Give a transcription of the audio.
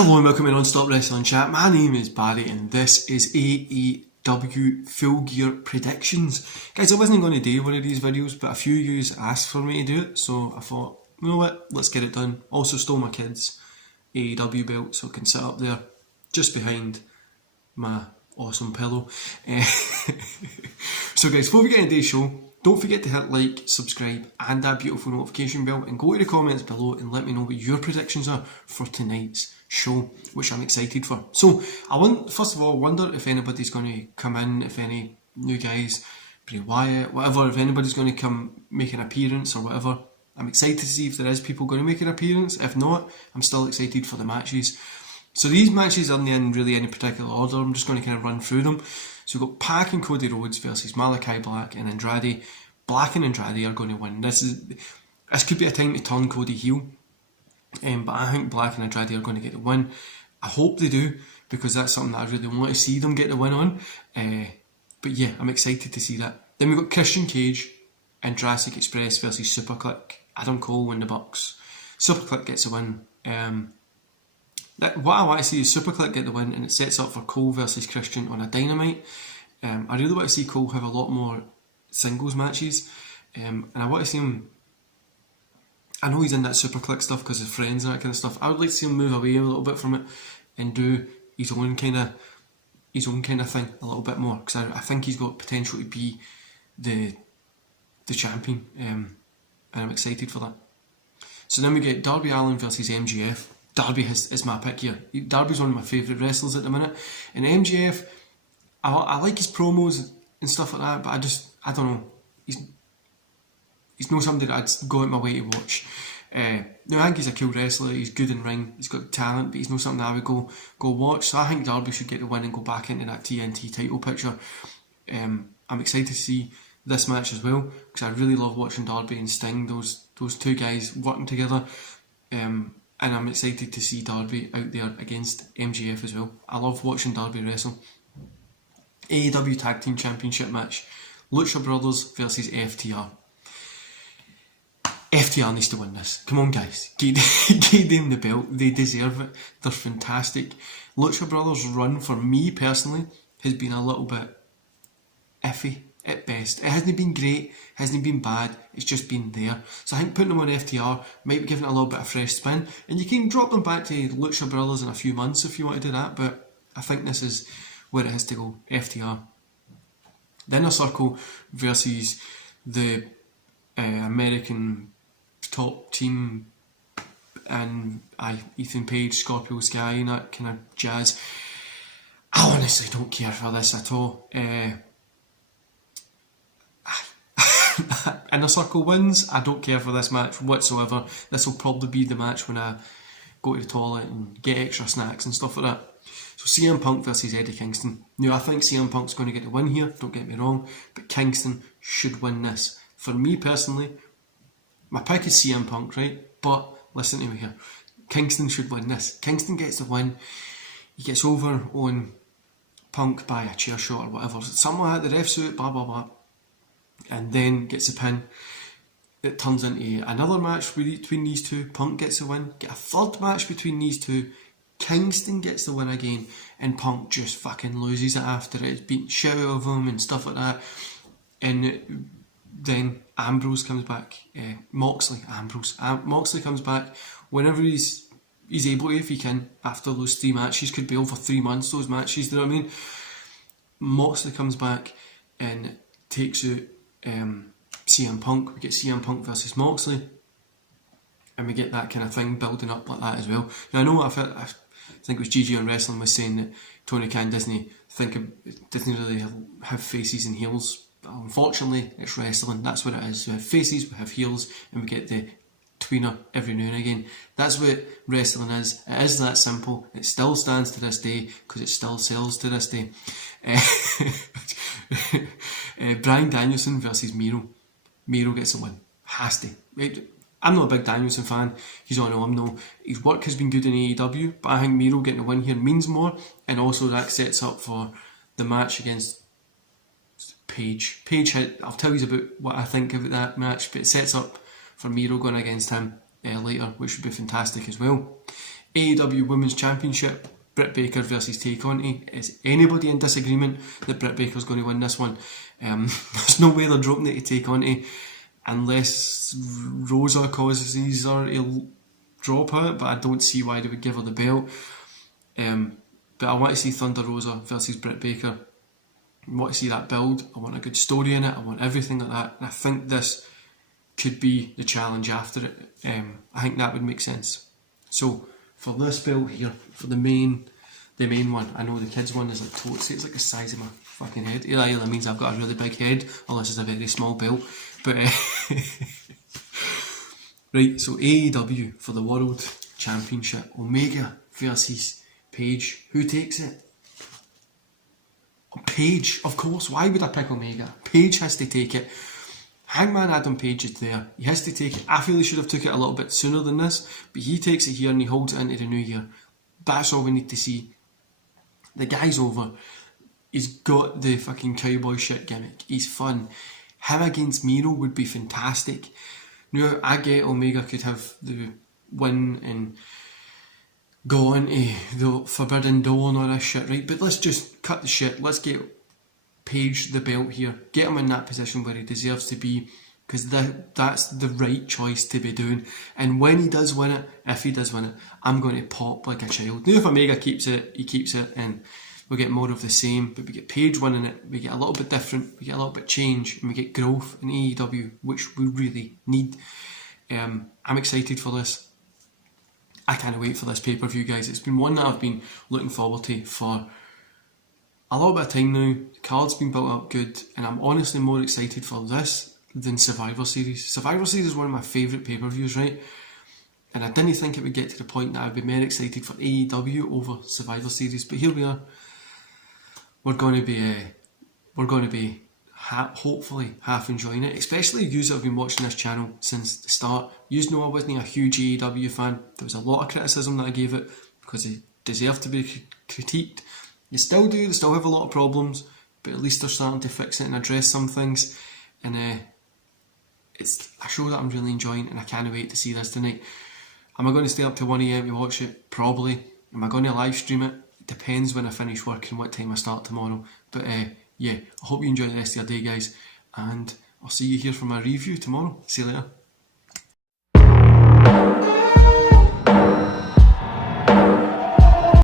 Hello and welcome to Non-Stop Wrestling Chat. My name is Barry and this is AEW Full Gear Predictions. Guys, I wasn't going to do one of these videos, but a few of you asked for me to do it, so I thought, you know what, let's get it done. Also stole my kids' AEW belt so I can sit up there just behind my awesome pillow. So guys, before we get into today's show, don't forget to hit like, subscribe and that beautiful notification bell, and go to the comments below and let me know what your predictions are for tonight's show, which I'm excited for. So first of all, wonder if anybody's going to come in, if any new guys, Bray Wyatt, whatever, if anybody's going to come make an appearance or whatever. I'm excited to see if there is people going to make an appearance. If not, I'm still excited for the matches. So these matches aren't in really any particular order. I'm just going to kind of run through them. So we've got Pac and Cody Rhodes versus Malachi Black and Andrade. Black and Andrade are going to win. This could be a time to turn Cody heel. But I think Black and Andrade are going to get the win. I hope they do, because that's something that I really want to see them get the win on. But yeah, I'm excited to see that. Then we've got Christian Cage and Jurassic Express versus Superclick. Adam Cole win the Bucks. Superclick gets the win. What I want to see is Superclick get the win, and it sets up for Cole versus Christian on a Dynamite. I really want to see Cole have a lot more singles matches, and I want to see him. I know he's in that Superclick stuff because of friends and that kind of stuff. I would like to see him move away a little bit from it and do his own kind of thing a little bit more, because I think he's got potential to be the champion, and I'm excited for that. So then we get Darby Allin versus MJF. Darby is my pick here. Darby's one of my favourite wrestlers at the minute, and MJF, I like his promos and stuff like that, but I don't know. He's not somebody that I'd go out my way to watch. I think he's a cool wrestler. He's good in ring. He's got talent, but he's not something that I would go watch. So I think Darby should get the win and go back into that TNT title picture. I'm excited to see this match as well, because I really love watching Darby and Sting, those two guys working together. And I'm excited to see Darby out there against MJF as well. I love watching Darby wrestle. AEW Tag Team Championship match. Lucha Brothers versus FTR. FTR needs to win this. Come on guys, give them the belt. They deserve it. They're fantastic. Lucha Brothers' run, for me personally, has been a little bit iffy at best. It hasn't been great, hasn't been bad, it's just been there. So I think putting them on FTR might be giving it a little bit of fresh spin, and you can drop them back to Lucha Brothers in a few months if you want to do that, but I think this is where it has to go, FTR. Then Inner Circle versus the American top team, and Ethan Page, Scorpio Sky, and that kind of jazz. I honestly don't care for this at all. Inner Circle wins. I don't care for this match whatsoever. This will probably be the match when I go to the toilet and get extra snacks and stuff like that. So CM Punk versus Eddie Kingston. Now I think CM Punk's going to get the win here, don't get me wrong, but Kingston should win this. For me personally, my pick is CM Punk, right? But listen to me here. Kingston should win this. Kingston gets the win. He gets over on Punk by a chair shot or whatever. Something like that, the ref suit, blah blah blah. And then gets a pin. It turns into another match between these two. Punk gets the win. Get a third match between these two. Kingston gets the win again. And Punk just fucking loses it after it. It's beaten shit out of him and stuff like that. And then Ambrose comes back. Moxley comes back whenever he's able to, if he can, after those 3 matches. Could be over 3 months, those matches, do you know what I mean? Moxley comes back and takes out CM Punk. We get CM Punk versus Moxley, and we get that kind of thing building up like that as well. Now I know I think it was GG on Wrestling was saying that Tony Khan doesn't really have faces and heels. Unfortunately, it's wrestling. That's what it is. We have faces, we have heels, and we get the tweener every now and again. That's what wrestling is. It is that simple. It still stands to this day because it still sells to this day. Bryan Danielson versus Miro. Miro gets a win. Has to. I'm not a big Danielson fan. He's on him, no. His work has been good in AEW, but I think Miro getting a win here means more, and also that sets up for the match against Page. I'll tell you about what I think about that match, but it sets up for Miro going against him later, which would be fantastic as well. AEW Women's Championship, Britt Baker versus Tay Conti. Is anybody in disagreement that Britt Baker's going to win this one? There's no way they're dropping it to Tay Conti unless Rosa causes her to drop it, but I don't see why they would give her the belt. But I want to see Thunder Rosa versus Britt Baker. I want to see that build. I want a good story in it. I want everything like that. And I think this could be the challenge after it. I think that would make sense. So for this belt here, for the main one, I know the kids one is like totes. It's like the size of my fucking head. It either means I've got a really big head, or this is a very small belt. But right, so AEW for the World Championship, Omega versus Page. Who takes it? Page, of course. Why would I pick Omega? Page has to take it. Hangman Adam Page is there. He has to take it. I feel he should have took it a little bit sooner than this, but he takes it here and he holds it into the new year. That's all we need to see. The guy's over. He's got the fucking cowboy shit gimmick. He's fun. Him against Miro would be fantastic. Now, I get Omega could have the win and go into the Forbidden Door and all this shit, right? But let's just cut the shit. Let's get Page the belt here. Get him in that position where he deserves to be, because that's the right choice to be doing. And when he does win it, if he does win it, I'm going to pop like a child. Now if Omega keeps it, he keeps it, and we get more of the same. But we get Page winning it, we get a little bit different, we get a little bit change, and we get growth in AEW, which we really need. I'm excited for this. I can't wait for this pay-per-view, guys. It's been one that I've been looking forward to for a little bit of time now. The card's been built up good, and I'm honestly more excited for this than Survivor Series. Survivor Series is one of my favourite pay-per-views, right? And I didn't think it would get to the point that I'd be more excited for AEW over Survivor Series, but here we are. We're going to be hopefully half enjoying it, especially you that have been watching this channel since the start. You know I wasn't a huge AEW fan. There was a lot of criticism that I gave it because it deserved to be critiqued. You still do, they still have a lot of problems, but at least they're starting to fix it and address some things. And it's a show that I'm really enjoying, and I can't wait to see this tonight. Am I going to stay up till 1 AM to watch it? Probably. Am I going to live stream it? It depends when I finish work and what time I start tomorrow. But yeah, I hope you enjoy the rest of your day, guys, and I'll see you here for my review tomorrow. See you later.